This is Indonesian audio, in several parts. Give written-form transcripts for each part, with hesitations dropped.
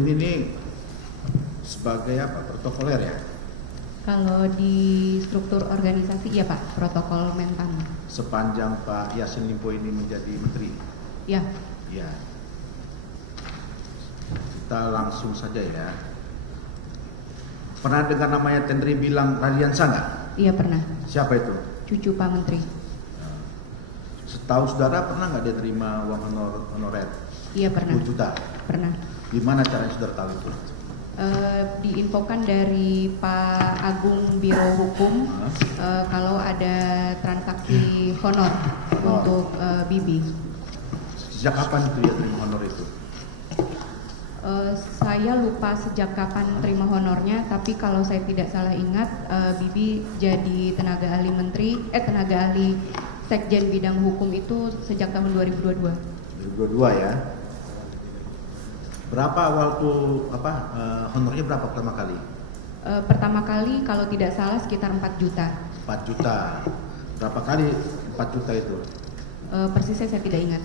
Ini sebagai apa? Protokoler ya? Kalau di struktur organisasi, iya Pak, protokol Mentan. Sepanjang Pak Yassin Limpo ini menjadi menteri? Ya. Ya. Kita langsung saja ya. Pernah dengar namanya Tendri Bilang Radiansa nggak? Iya pernah. Siapa itu? Cucu Pak Menteri. Setahu saudara pernah nggak dia terima uang honorer? Iya pernah. 10 juta? Pernah. Gimana caranya saudara tahu itu? Diinfokan dari Pak Agung Biro Hukum kalau ada transaksi honor untuk Bibi. Sejak kapan itu dia terima honor itu? Saya lupa sejak kapan terima honornya, tapi kalau saya tidak salah ingat, Bibi jadi tenaga ahli tenaga ahli Sekjen bidang hukum itu sejak tahun 2022. 2022 ya. Berapa waktu honornya berapa pertama kali? Pertama kali kalau tidak salah sekitar 4 juta. 4 juta. Berapa kali 4 juta itu? Persisnya saya tidak ingat.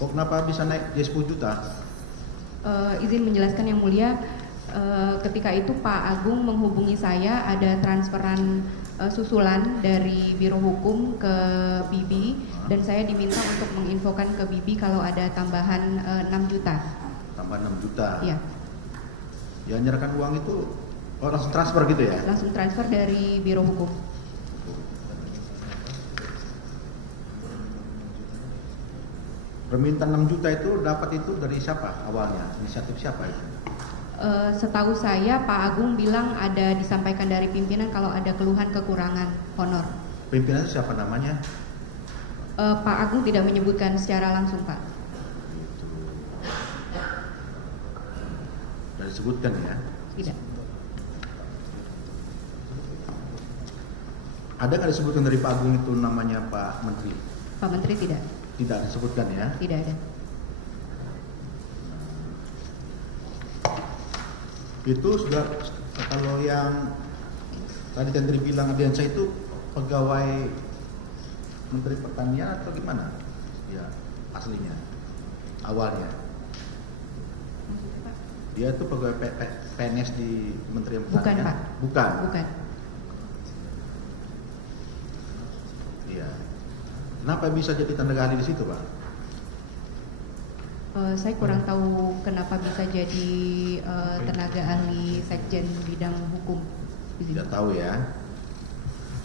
Kok kenapa bisa naik jadi 10 juta? Izin menjelaskan yang mulia, ketika itu Pak Agung menghubungi saya, ada transferan susulan dari Biro Hukum ke Bibi, dan saya diminta untuk menginfokan ke Bibi kalau ada tambahan 6 juta. Tambah 6 juta? Iya. Yang menyerahkan uang itu langsung transfer gitu ya? Langsung transfer dari Biro Hukum. Permintaan 6 juta itu dapat itu dari siapa awalnya? Inisiatif siapa itu? Setahu saya Pak Agung bilang ada disampaikan dari pimpinan kalau ada keluhan kekurangan honor. Pimpinan itu siapa namanya? Pak Agung tidak menyebutkan secara langsung Pak. Gitu. Sudah disebutkan ya? Tidak. Ada nggak disebutkan dari Pak Agung itu namanya Pak Menteri? Pak Menteri tidak. Tidak disebutkan ya? Tidak ada. Itu sudah, kalau yang tadi Tendri bilang Radiansa itu pegawai Menteri Pertanian atau gimana? Ya, aslinya, awalnya. Dia itu pegawai PNS di Kementerian Bukan Pertanian? Pak. Bukan? Bukan. Iya. Kenapa bisa jadi tenaga ahli di situ, Pak? Saya kurang tahu kenapa bisa jadi tenaga ahli Sekjen bidang hukum di sini. Tidak tahu ya.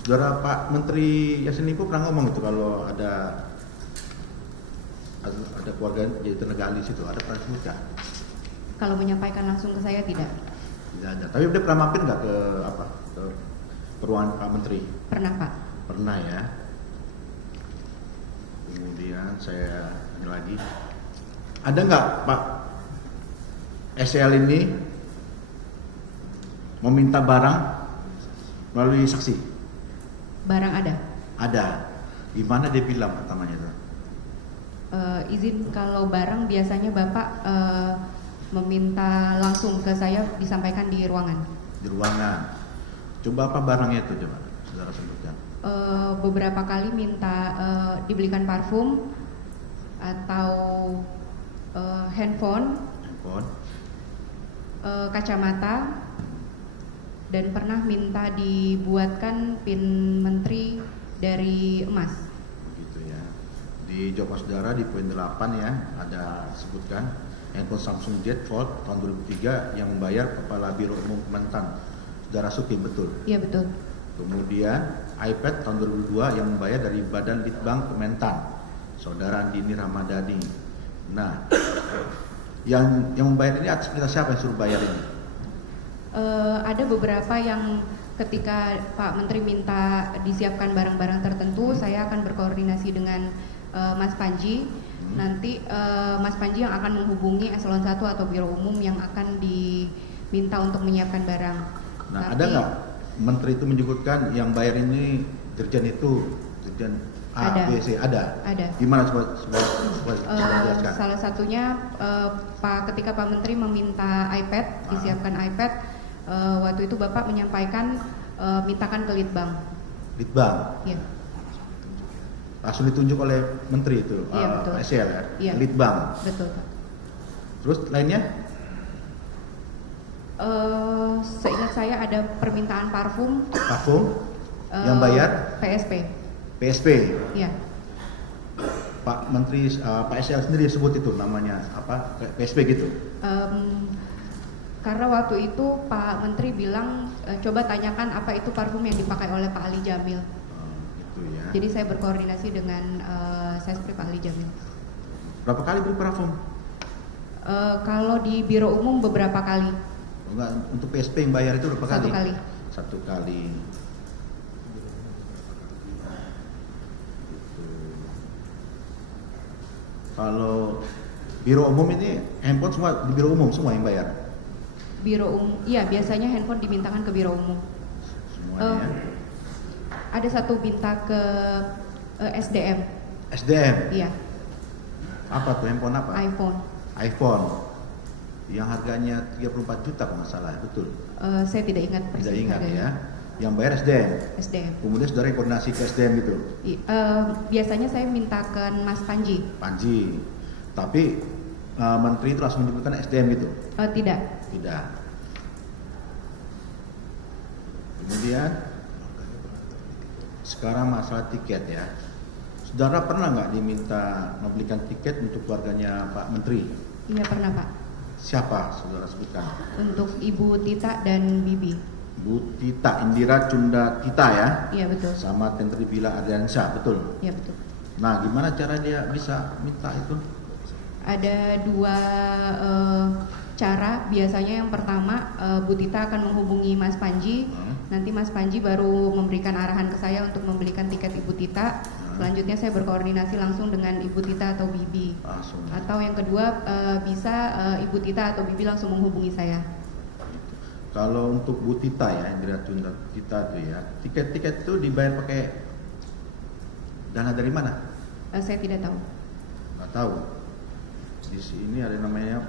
Saudara Pak Menteri Yassin Limpo pernah ngomong itu kalau ada keluarga jadi tenaga ahli di situ, ada pernah sebutkan? Kalau menyampaikan langsung ke saya tidak. Tidak ada. Tapi dia pernah mampir nggak ke ruangan Pak Menteri? Pernah Pak. Pernah ya. Kemudian saya ini lagi. Ada nggak Pak SL ini meminta barang melalui saksi? Barang ada. Ada. Gimana dia bilang pertamanya itu? Izin, kalau barang biasanya Bapak meminta langsung ke saya, disampaikan di ruangan. Di ruangan. Coba apa barangnya itu coba, saudara sebutkan. Beberapa kali minta dibelikan parfum atau handphone, kacamata, dan pernah minta dibuatkan pin menteri dari emas. Begitu ya. Di jawaban saudara di poin 8 ya ada sebutkan handphone Samsung Z Fold tahun 2003 yang membayar Kepala Biro Umum Kementan, saudara Suki, betul? Iya betul. Kemudian iPad tahun 2002 yang membayar dari Badan Litbang Kementan, saudara Andini Ramadhani. Nah, yang membayar ini atas perintah siapa yang suruh bayar ini? Ada beberapa yang ketika Pak Menteri minta disiapkan barang-barang tertentu, saya akan berkoordinasi dengan Mas Panji. Nanti Mas Panji yang akan menghubungi eselon 1 atau Biro Umum yang akan diminta untuk menyiapkan barang. Nah, tapi, ada nggak Menteri itu menyebutkan yang bayar ini dirjen itu, dirjen A, ada. B, C, ada? Ada. Gimana coba jelaskan? Salah satunya ketika Pak Menteri meminta iPad, disiapkan iPad, waktu itu Bapak menyampaikan mintakan ke Litbang. Litbang? Iya. Langsung ditunjuk oleh Menteri itu, Iya, betul. SL ya? Iya. Litbang? Betul Pak. Terus lainnya? Seingat saya ada permintaan parfum. Parfum? Yang bayar? PSP. PSP? Iya. Pak Menteri, Pak SL sendiri sebut itu namanya apa? PSP gitu? Karena waktu itu Pak Menteri bilang coba tanyakan apa itu parfum yang dipakai oleh Pak Ali Jamil. Gitu ya. Jadi saya berkoordinasi dengan Sespri Pak Ali Jamil. Berapa kali beli parfum? Kalau di biro umum beberapa kali. Enggak, untuk PSP yang bayar itu berapa kali? 1 kali. 1 kali. Kalau biro umum ini handphone semua di biro umum semua yang bayar? Biro umum, iya biasanya handphone dimintakan ke biro umum. Semuanya. Ada satu minta ke SDM. SDM? Iya. Apa tuh, handphone apa? iPhone. iPhone. Yang harganya 34 juta kalau nggak salah, betul? Saya tidak ingat persis. Tidak ingat harganya. ya. Yang bayar SDM? SDM. Kemudian saudara koordinasi ke SDM gitu? Biasanya saya mintakan Mas Panji. Panji. Tapi Menteri itu langsung menyebutkan SDM gitu? Tidak. Tidak. Kemudian sekarang masalah tiket ya. Saudara pernah nggak diminta membelikan tiket untuk keluarganya Pak Menteri? Iya pernah Pak. Siapa saudara sebutkan? Untuk Ibu Tita dan Bibi. Bu Tita, Indira Cunda Tita ya? Iya betul. Sama Tentri Bila Adriansyah, betul? Iya betul. Nah, gimana cara dia bisa minta itu? Ada 2 cara. Biasanya yang pertama Bu Tita akan menghubungi Mas Panji. Nanti Mas Panji baru memberikan arahan ke saya untuk membelikan tiket Ibu Tita. Selanjutnya saya berkoordinasi langsung dengan Ibu Tita atau Bibi. Atau yang kedua bisa Ibu Tita atau Bibi langsung menghubungi saya. Kalau untuk Bu Tita ya, Indira Cunda Tita itu ya, tiket-tiket itu dibayar pakai dana dari mana? Saya tidak tahu. Nggak tahu. Di sini ada namanya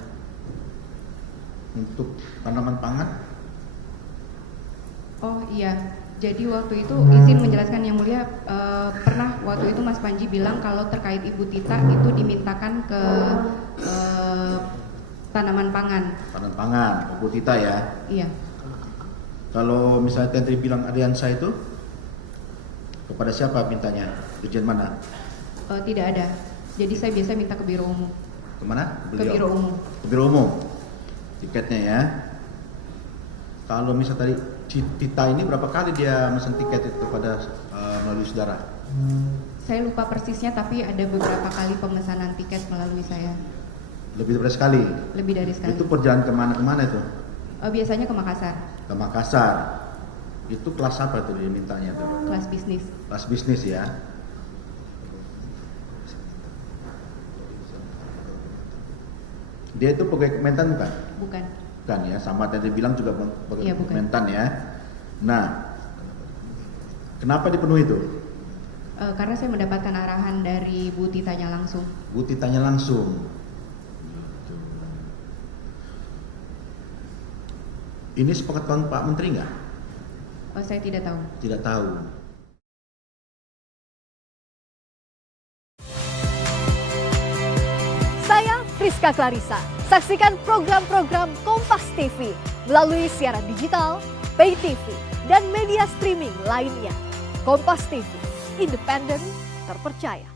untuk tanaman pangan. Oh iya, jadi waktu itu izin menjelaskan yang mulia, pernah waktu itu Mas Panji bilang kalau terkait Ibu Tita itu dimintakan ke tanaman pangan. Tanaman pangan, Bu Tita ya. Iya. Kalau misalnya Tentri bilang Adriansyah itu kepada siapa mintanya? Dirjen mana? Tidak ada. Jadi saya biasa minta ke biro umum. Kemana? Ke biro umum. Ke biro umum. Tiketnya ya. Kalau misal tadi Tita ini berapa kali dia mesen tiket itu kepada melalui saudara? Saya lupa persisnya tapi ada beberapa kali pemesanan tiket melalui saya. Lebih dari sekali? Lebih dari sekali. Itu perjalanan kemana-kemana itu? Biasanya ke Makassar. Ke Makassar. Itu kelas apa tuh dia mintanya tuh? Kelas bisnis. Kelas bisnis ya. Dia itu pegawai Kementan bukan? Bukan. Bukan ya, sama tadi bilang juga pegawai Kementan ya. Nah, kenapa dipenuhi itu? Karena saya mendapatkan arahan dari Bu Titanya langsung. Bu Titanya langsung. Ini sepengetahuan Pak Menteri nggak? Saya tidak tahu. Tidak tahu. Saya Friska Clarissa. Saksikan program-program Kompas TV melalui siaran digital, pay TV, dan media streaming lainnya. Kompas TV, independen, terpercaya.